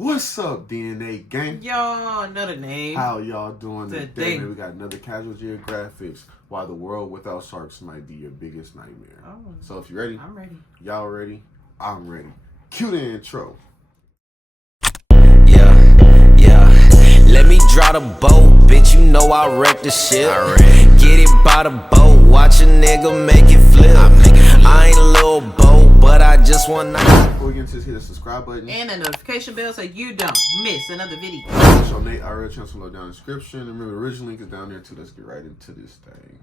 What's up, DNA gang? Yo, another name. How y'all doing today? Man, we got another casual Geographics. Why the world without sharks might be your biggest nightmare. Oh, so if you're ready, I'm ready. Y'all ready? I'm ready. Cue the intro. Yeah. Let me draw the boat, bitch. You know I wreck the ship. Get it by the boat, watch a nigga make it flip. I ain't a little boat, but I just want to. Before we get into this, hit the subscribe button and the notification bell so you don't miss another video. Show Nate our real channel below down in the description. And remember, the original link is down there too. Let's get right into this thing.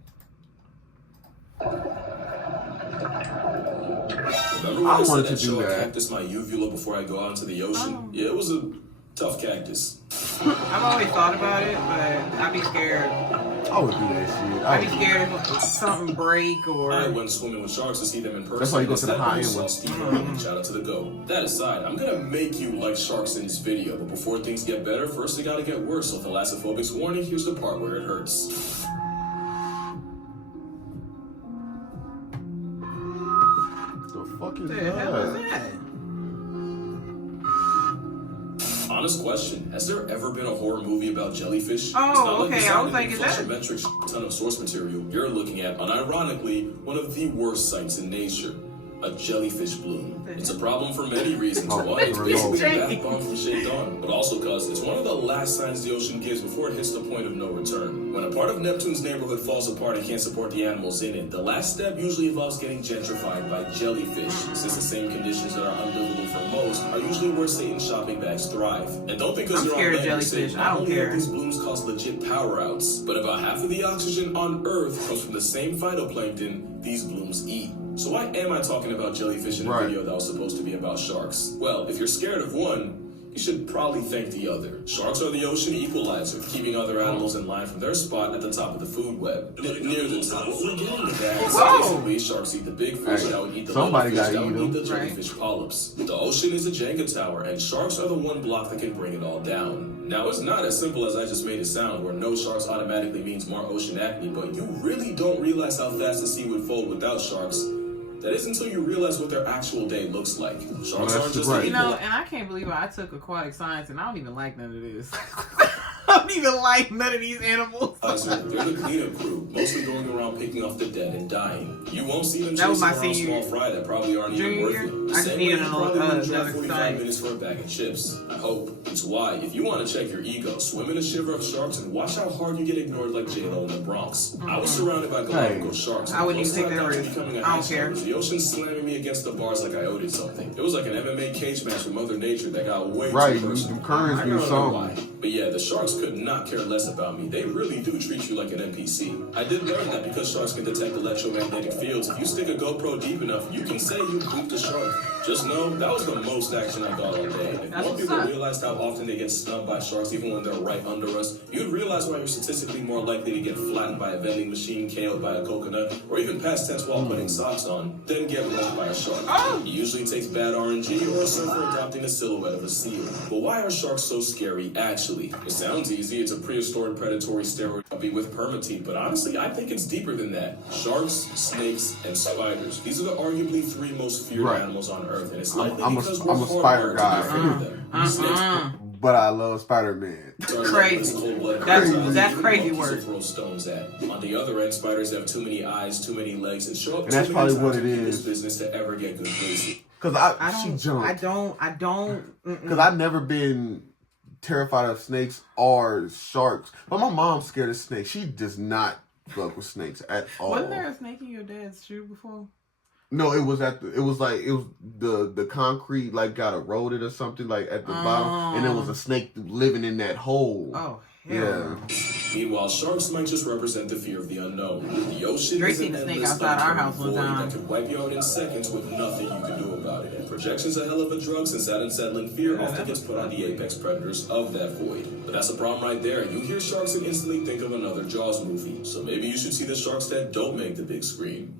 Remember when I wanted to do that. Cactus my uvula before I go out into the ocean? Oh. Yeah, it was a tough cactus. I've always thought about it, but I'd be scared. I would do that shit. I'd be scared if something break or. I went swimming with sharks to see them in person. That's why you go to the high end one. Shout out to the GO. That aside, I'm gonna make you like sharks in this video, but before things get better, first they gotta get worse. So thalassophobic's warning, here's the part where it hurts. The fuck is What the hell is that? Honest question, has there ever been a horror movie about jellyfish? Oh, okay, I was like, is that? A ton of source material. You're looking at, unironically, one of the worst sights in nature. A jellyfish bloom. It's a problem for many reasons. One, it's basically a bath bomb from shit on, but also because it's one of the last signs the ocean gives before it hits the point of no return. When a part of Neptune's neighborhood falls apart and can't support the animals in it, the last step usually involves getting gentrified by jellyfish, since the same conditions that are unlivable for most are usually where Satan's shopping bags thrive. And don't think because I'm they're scared on of jellyfish. I don't care. These blooms cause legit power outs, but about half of the oxygen on Earth comes from the same phytoplankton these blooms eat. So why am I talking about jellyfish in a video that was supposed to be about sharks? Well, if you're scared of one, you should probably thank the other. Sharks are the ocean equalizer, keeping other animals in line from their spot at the top of the food web. Near the top. We're getting to that. So basically, sharks eat the big fish that would eat the little fish that would eat the jellyfish polyps. The ocean is a Jenga tower, and sharks are the one block that can bring it all down. Now, it's not as simple as I just made it sound, where no sharks automatically means more ocean acne, but you really don't realize how fast the sea would fold without sharks. That is until you realize what their actual day looks like. Sharks aren't just You know, and I can't believe I took aquatic science and I don't even like none of this. I don't even like none of these animals. They're the cleanup crew, mostly going around picking off the dead and dying. You won't see them that was chasing my around senior small fry that probably aren't even worth it. I just needed another 45 minutes for a bag of chips. I hope. It's why, if you want to check your ego, swim in a shiver of sharks and watch how hard you get ignored like J-Lo in the Bronx. I was surrounded by galactical sharks. I wouldn't even take that risk. I don't care. The ocean slamming me against the bars like I owed it something. It was like an MMA cage match with Mother Nature that got way too personal. Currents do something. But yeah, the sharks could not care less about me. They really do treat you like an NPC. I did learn that because sharks can detect electromagnetic fields, if you stick a GoPro deep enough, you can say you pooped a shark. Just know, that was the most action I got all day. If more people realized how often they get snubbed by sharks even when they're right under us, you'd realize why you're statistically more likely to get flattened by a vending machine, KO'd by a coconut, or even past tense while putting socks on, then get wrecked by a shark. It usually takes bad RNG or a surfer adopting the silhouette of a seal. But why are sharks so scary, actually? It sounds easy, it's a prehistoric predatory steroid with permateeth, but honestly, I think it's deeper than that. Sharks, snakes, and spiders. These are the arguably three most feared animals on Earth, and it's likely because we're a spider guy. But I love Spider-Man. Crazy. That's crazy word. Stones at. On the other end, spiders have too many eyes, too many legs, and show up and that's probably what it is. Business to ever get good places. Because she jumped. I don't. Because I've never been terrified of snakes or sharks. But my mom's scared of snakes. She does not fuck with snakes at all. Wasn't there a snake in your dad's shoe before? No, it was the concrete like got eroded or something like at the bottom, and there was a snake living in that hole. Oh, yeah. Meanwhile, sharks might just represent the fear of the unknown. The ocean is an endless outside our house one time that could wipe you out in seconds with nothing you can do about it. And projection's a hell of a drug since that unsettling fear often gets put on the apex predators of that void. But that's a problem right there. You hear sharks and instantly think of another Jaws movie. So maybe you should see the sharks that don't make the big screen.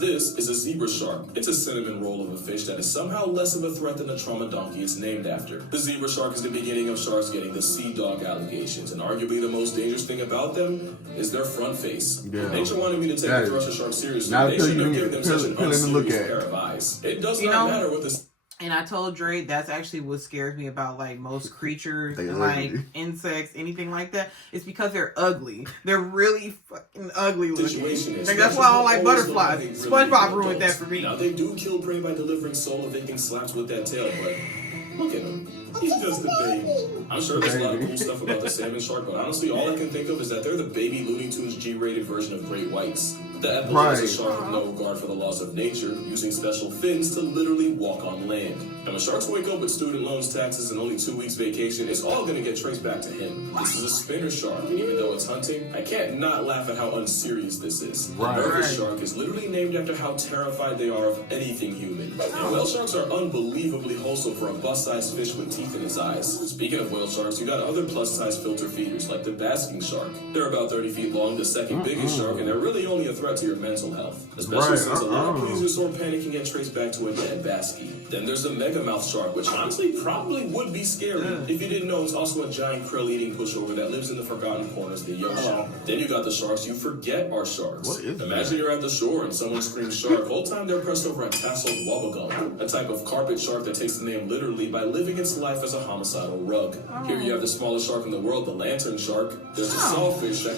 This is a zebra shark. It's a cinnamon roll of a fish that is somehow less of a threat than the trauma donkey it's named after. The zebra shark is the beginning of sharks getting the sea dog allegations, and arguably the most dangerous thing about them is their front face. Yeah. Nature wanted me to take the thrush of shark seriously. Now they should have given them such an unserious pair of eyes. It does not matter what the... And I told Dre that's actually what scares me about like most creatures and like insects, anything like that. It's because they're ugly. They're really fucking ugly looking. Like, that's why I don't like butterflies. SpongeBob ruined that for me. Now they do kill prey by delivering soul-evicting slaps with that tail, but look at him. He's just a baby. I'm sure there's a lot of cool stuff about the salmon shark, but honestly, all I can think of is that they're the baby Looney Tunes G-rated version of great whites. The epilogue is a shark with no regard for the laws of nature, using special fins to literally walk on land. And when sharks wake up with student loans, taxes, and only 2 weeks vacation, it's all going to get traced back to him. This is a spinner shark, and even though it's hunting, I can't not laugh at how unserious this is. The nervous shark is literally named after how terrified they are of anything human. And whale sharks are unbelievably wholesome for a bust-sized fish with teeth in his eyes. Speaking of whale sharks, you got other plus-size filter feeders like the basking shark. They're about 30 feet long, the second biggest shark, and they're really only a threat to your mental health, especially since a lot of pleasers or panic can get traced back to a dead baskie. Then there's the megamouth shark, which honestly probably would be scary if you didn't know it's also a giant krill-eating pushover that lives in the forgotten corners of the ocean. Then you got the sharks you forget are sharks. Imagine you're at the shore and someone screams shark. Whole time they're pressed over a tasseled bubblegum, a type of carpet shark that takes the name literally by living its life as a homicidal rug. Here you have the smallest shark in the world, the lantern shark. There's the sawfish that...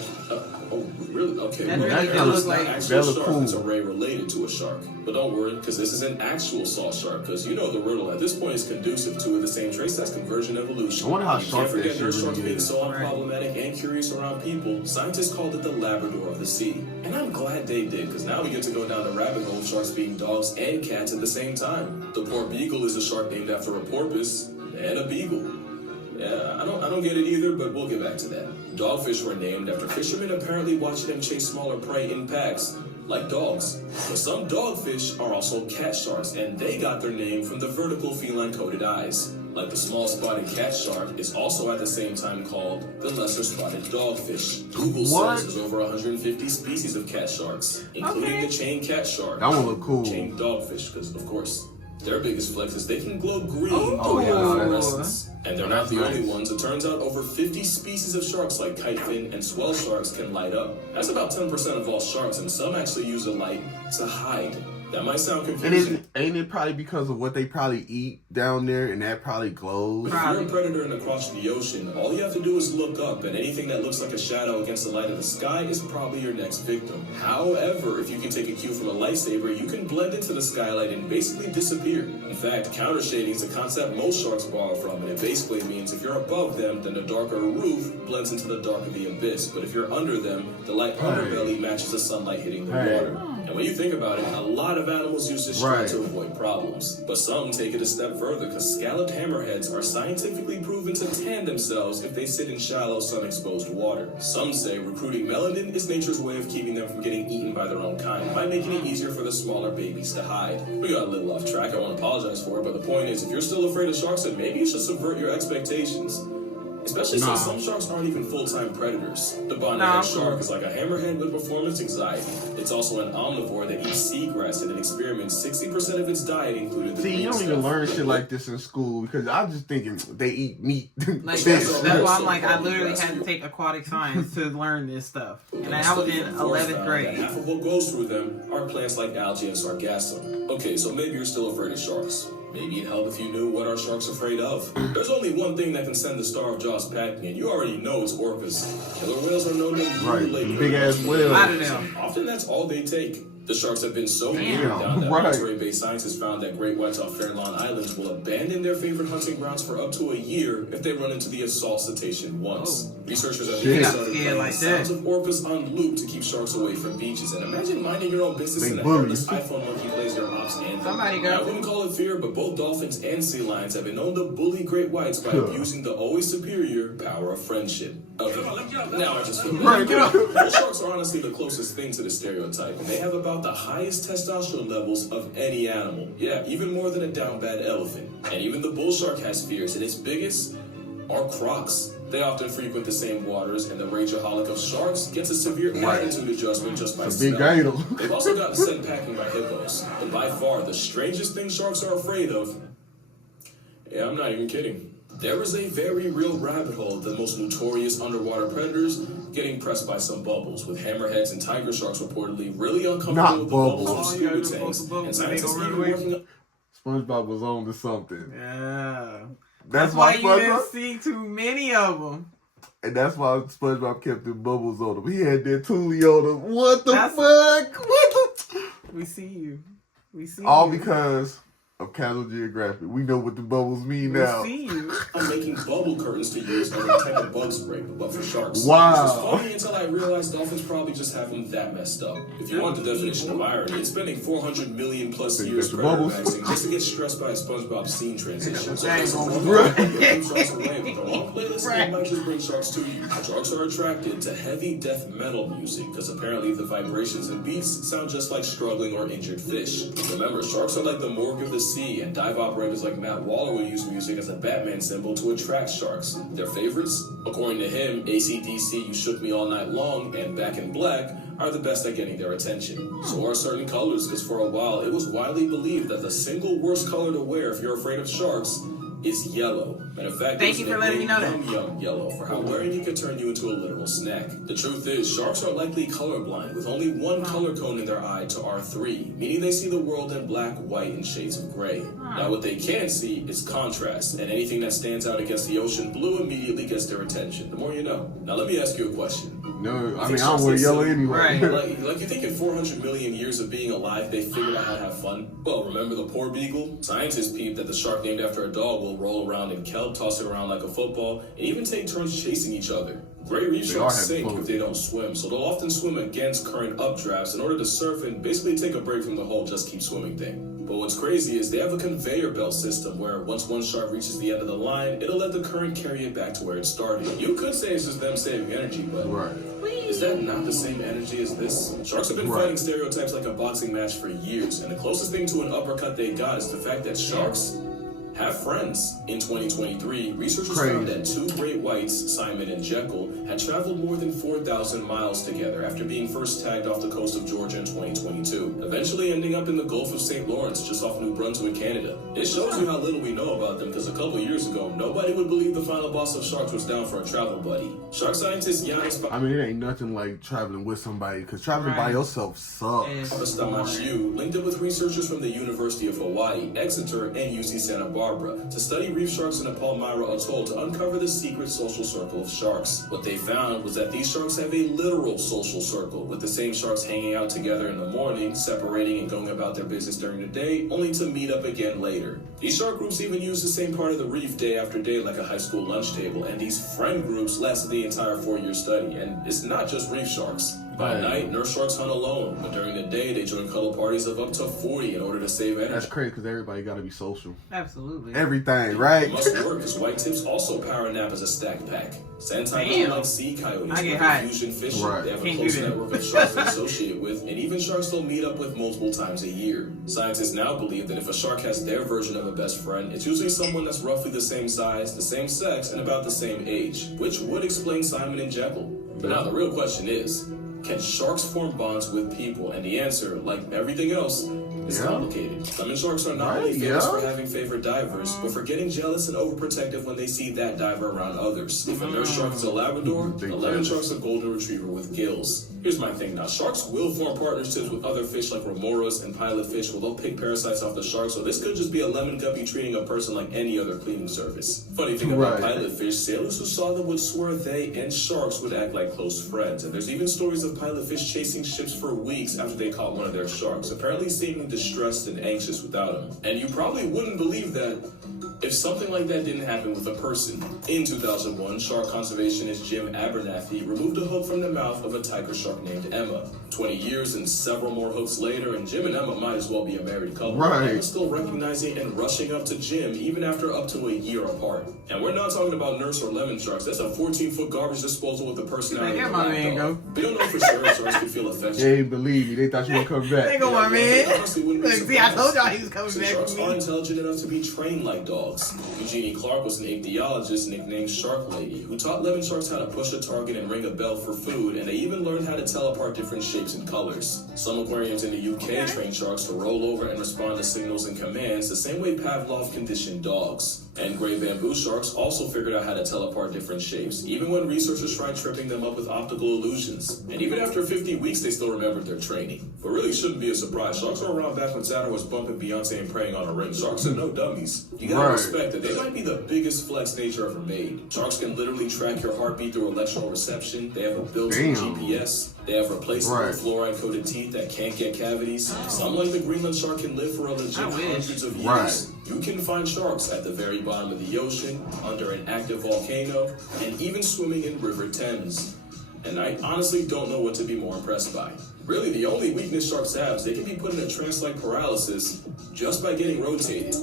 oh, really? Okay. That really looks like actual shark. It's a ray related to a shark. But don't worry, because this is an actual saw shark, because you know the riddle at this point is conducive to the same trace as conversion evolution. I wonder how you can't forget nurse sharks being so unproblematic and curious around people. Scientists called it the Labrador of the sea. And I'm glad they did, because now we get to go down the rabbit hole of sharks being dogs and cats at the same time. The poor beagle is a shark named after a porpoise and a beagle. Yeah, I don't get it either, but we'll get back to that. Dogfish were named after fishermen apparently watching them chase smaller prey in packs, like dogs. But some dogfish are also cat sharks, and they got their name from the vertical feline-coated eyes. Like the small spotted cat shark is also at the same time called the lesser spotted dogfish. Google says there's over 150 species of cat sharks, including the chain cat shark. That one look cool. Chain dogfish, because of course. Their biggest flex is they can glow green fluorescence. And they're not the only ones. It turns out over 50 species of sharks like kitefin and swell sharks can light up. That's about 10% of all sharks, and some actually use a light to hide. That might sound confusing. And ain't it probably because of what they probably eat down there, and that probably glows? If you're a predator in the crotch of the ocean, all you have to do is look up, and anything that looks like a shadow against the light of the sky is probably your next victim. However, if you can take a cue from a lightsaber, you can blend into the skylight and basically disappear. In fact, counter shading is a concept most sharks borrow from, and it basically means if you're above them, then the darker roof blends into the dark of the abyss. But if you're under them, the light underbelly matches the sunlight hitting the water. And when you think about it, a lot of animals use this shade to avoid problems. But some take it a step further, because scalloped hammerheads are scientifically proven to tan themselves if they sit in shallow, sun-exposed water. Some say recruiting melanin is nature's way of keeping them from getting eaten by their own kind, by making it easier for the smaller babies to hide. We got a little off track, I won't apologize for it, but the point is, if you're still afraid of sharks, then maybe you should subvert your expectations. Especially since some sharks aren't even full-time predators. The bonnet shark is like a hammerhead with performance anxiety. It's also an omnivore that eats seagrass, and in experiments, 60% of its diet included the you don't even learn shit like this in school, because I'm just thinking they eat meat. Like, that's why I'm like, I literally had to take aquatic science to learn this stuff. And I was in 11th grade. Half of what goes through them are plants like algae and sargassum. Okay, so maybe you're still afraid of sharks. Maybe it'd help if you knew what our shark's afraid of. There's only one thing that can send the Star of Jaws packing, and you already know it's orcas. Killer whales are known to big ass whales. Often that's all they take. The sharks have been so eaten down that military-based scientists found that great whites off Farallon Islands will abandon their favorite hunting grounds for up to a year if they run into the assault cetacean once. Researchers have even started playing sounds of orcas on loop to keep sharks away from beaches. And imagine minding your own business and a hairless iPhone monkey plays your ops anthem. I wouldn't call it fear, but both dolphins and sea lions have been known to bully great whites by abusing the always superior power of friendship. Now I just feel Bull sharks are honestly the closest thing to the stereotype, and they have about the highest testosterone levels of any animal. Yeah, even more than a down bad elephant. And even the bull shark has fears, and its biggest are crocs. They often frequent the same waters, and the rageaholic of sharks gets a severe attitude adjustment just by smell. They've also gotten sent packing by hippos. But by far, the strangest thing sharks are afraid of, I'm not even kidding. There is a very real rabbit hole of the most notorious underwater predators getting pressed by some bubbles, with hammerheads and tiger sharks reportedly really uncomfortable with the bubbles from scuba tanks. And scientists are even working SpongeBob was on to something. Yeah. That's why why you SpongeBob. didn't see too many of them. And that's why SpongeBob kept the bubbles on him. He had that Thule on him. What the That's- fuck? What the? We see you. We see All you. because of Casual Geographic. We know what the bubbles mean We now. see you. I'm making bubble curtains to use as a type of bug spray, but for sharks. Wow. It was funny until I realized dolphins probably just have them that messed up. If you want the definition of irony, it's spending 400 million plus Think years that's the predator bubbles? vaccine just to get stressed by a SpongeBob scene transition. So Dang, it's a bubbles. long sharks away with a long playlist Right. that might just bring sharks to you. Sharks are attracted to heavy death metal music because apparently the vibrations and beats sound just like struggling or injured fish. Remember, sharks are like the morgue of the sea, and dive operators like Matt Waller will use music as a Batman symbol to attract sharks. Their favorites? According to him, AC/DC, You Shook Me All Night Long, and Back in Black are the best at getting their attention. So are certain colors, because for a while it was widely believed that the single worst color to wear if you're afraid of sharks is yellow. And in fact, Thank you for letting me know that. Yum yellow for how wearing it could turn you into a literal snack. The truth is, sharks are likely colorblind with only one color cone in their eye to R3, meaning they see the world in black, white, and shades of gray. Now what they can see is contrast, and anything that stands out against the ocean blue immediately gets their attention. The more you know. Now let me ask you a question. No, I mean, I don't wear yellow anyway. Right. Like you think in 400 million years of being alive, they figured out how to have fun? Well, remember the poor beagle? Scientists peeped that the shark named after a dog will roll around in kelp, toss it around like a football, and even take turns chasing each other. Gray reef They are sharks having sink fun. if they don't swim, so they'll often swim against current updrafts in order to surf and basically take a break from the whole just keep swimming thing. But what's crazy is they have a conveyor belt system where once one shark reaches the end of the line, it'll let the current carry it back to where it started. You could say it's just them saving energy, but Right. is that not the same energy as this? Sharks have been Right. fighting stereotypes like a boxing match for years, and the closest thing to an uppercut they got is the fact that sharks have friends. In 2023, researchers found that two great whites, Simon and Jekyll, had traveled more than 4,000 miles together after being first tagged off the coast of Georgia in 2022, eventually ending up in the Gulf of St. Lawrence, just off New Brunswick, Canada. It shows you how little we know about them, because a couple years ago, nobody would believe the final boss of sharks was down for a travel buddy. Shark scientist Giannis I mean, it ain't nothing like traveling with somebody, because traveling by Right. yourself sucks. Papastamashiu linked up with researchers from the University of Hawaii, Exeter, and UC Santa Barbara to study reef sharks in a Palmyra atoll to uncover the secret social circle of sharks. What they found was that these sharks have a literal social circle, with the same sharks hanging out together in the morning, separating and going about their business during the day, only to meet up again later. These shark groups even use the same part of the reef day after day like a high school lunch table, and these friend groups lasted the entire 4-year study. And it's not just reef sharks. By Right. night, nurse sharks hunt alone, but during the day, they join cuddle parties of up to 40 in order to save energy. That's crazy, because everybody got to be social. Absolutely. Everything, It right? must work, because white tips also power nap as a stack pack. Sandtime Damn. like sea coyotes, I get with hot. fusion fishing. Right. They have a Can't close do that. network of sharks they associate with, and even sharks they'll meet up with multiple times a year. Scientists now believe that if a shark has their version of a best friend, it's usually someone that's roughly the same size, the same sex, and about the same age, which would explain Simon and Jekyll. But now the real question is, can sharks form bonds with people? And the answer, like everything else, is Yeah. complicated. Lemon sharks are not Right, only famous yeah. for having favorite divers, but for getting jealous and overprotective when they see that diver around others. If a nurse shark is a Labrador, Big a lemon jealous. shark's a golden retriever with gills. Here's my thing now. Sharks will form partnerships with other fish like remoras and pilotfish, where they'll pick parasites off the shark, so this could just be a lemon guppy treating a person like any other cleaning service. Funny thing about Right. pilotfish, sailors who saw them would swear they and sharks would act like close friends, and there's even stories of pilotfish chasing ships for weeks after they caught one of their sharks, apparently seeming distressed and anxious without him. And you probably wouldn't believe that if something like that didn't happen with a person. In 2001, shark conservationist Jim Abernathy removed a hook from the mouth of a tiger shark named Emma. 20 years and several more hooks later, and Jim and Emma might as well be a married couple. Right. Emma's still recognizing and rushing up to Jim even after up to a year apart. And we're not talking about nurse or lemon sharks. That's a 14-foot garbage disposal with a personality. Like, of yeah, a my man lapdog. We don't know for sure if sharks can feel affection. They ain't believe me. They thought you would come There back. go my man. Honestly, wouldn't be Look, see, I surprised. told y'all he was coming So back sharks for are me. intelligent enough to be trained like dogs. dogs. Eugenie Clark was an ichthyologist nicknamed Shark Lady, who taught living sharks how to push a target and ring a bell for food, and they even learned how to tell apart different shapes and colors. Some aquariums in the UK train sharks to roll over and respond to signals and commands the same way Pavlov conditioned dogs. And gray bamboo sharks also figured out how to tell apart different shapes, even when researchers tried tripping them up with optical illusions. And even after 50 weeks, they still remembered their training. But really shouldn't be a surprise. Sharks were around back when Saturn was bumping Beyonce and praying on a ring. Sharks are no dummies. You gotta respect that they might be the biggest flex nature ever made. Sharks can literally track your heartbeat through electrical reception. They have a built-in GPS. They have replaceable fluoride-coated teeth that can't get cavities. Some, like the Greenland shark, can live for a legit hundreds of years. You can find sharks at the very bottom of the ocean, under an active volcano, and even swimming in River Thames. And I honestly don't know what to be more impressed by. Really, the only weakness sharks have is they can be put in a trance-like paralysis just by getting rotated.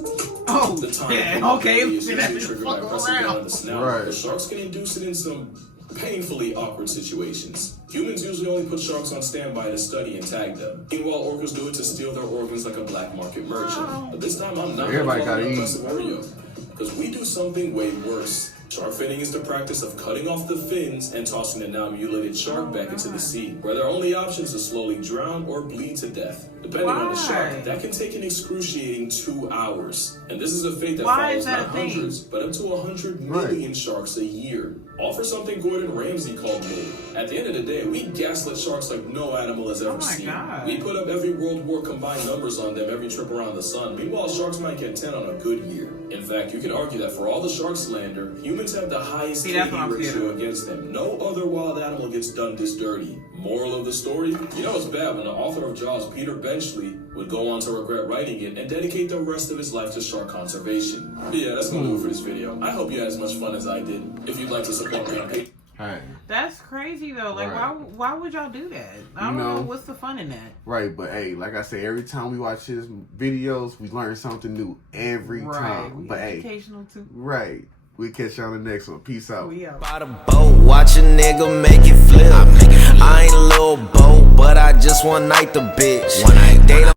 Oh, the time is usually triggered by pressing down on the snout, but sharks can induce it in some painfully awkward situations. Humans usually only put sharks on standby to study and tag them. Meanwhile, orcas do it to steal their organs like a black market merchant. But this time, I'm not going to call it oppressive Oreo, because we do something way worse. Shark finning is the practice of cutting off the fins and tossing the now mutilated shark back into the sea, where their only options to slowly drown or bleed to death. Depending on the shark, that can take an excruciating 2 hours. And this is a fate that follows not hundreds, but up to 100 million sharks a year. All for something Gordon Ramsay called bull. At the end of the day, we gaslit sharks like no animal has ever seen. We put up every World War combined numbers on them every trip around the sun. Meanwhile, sharks might get 10 on a good year. In fact, you can argue that for all the shark slander, humans have the highest KD ratio against them. No other wild animal gets done this dirty. Moral of the story? You know it's bad when the author of Jaws, Peter Benchley, would go on to regret writing it and dedicate the rest of his life to shark conservation. But yeah, that's gonna do it for this video. I hope you had as much fun as I did. If you'd like to support me on Patreon. That's crazy though. Like, why would y'all do that? I don't know what's the fun in that. Right, but hey, like I say, every time we watch his videos, we learn something new every time. But educational too. Right. We'll catch you on the next one. Peace out. By the boat, watch a nigga make it flip. I ain't a little boat, but I just one night the bitch. They don't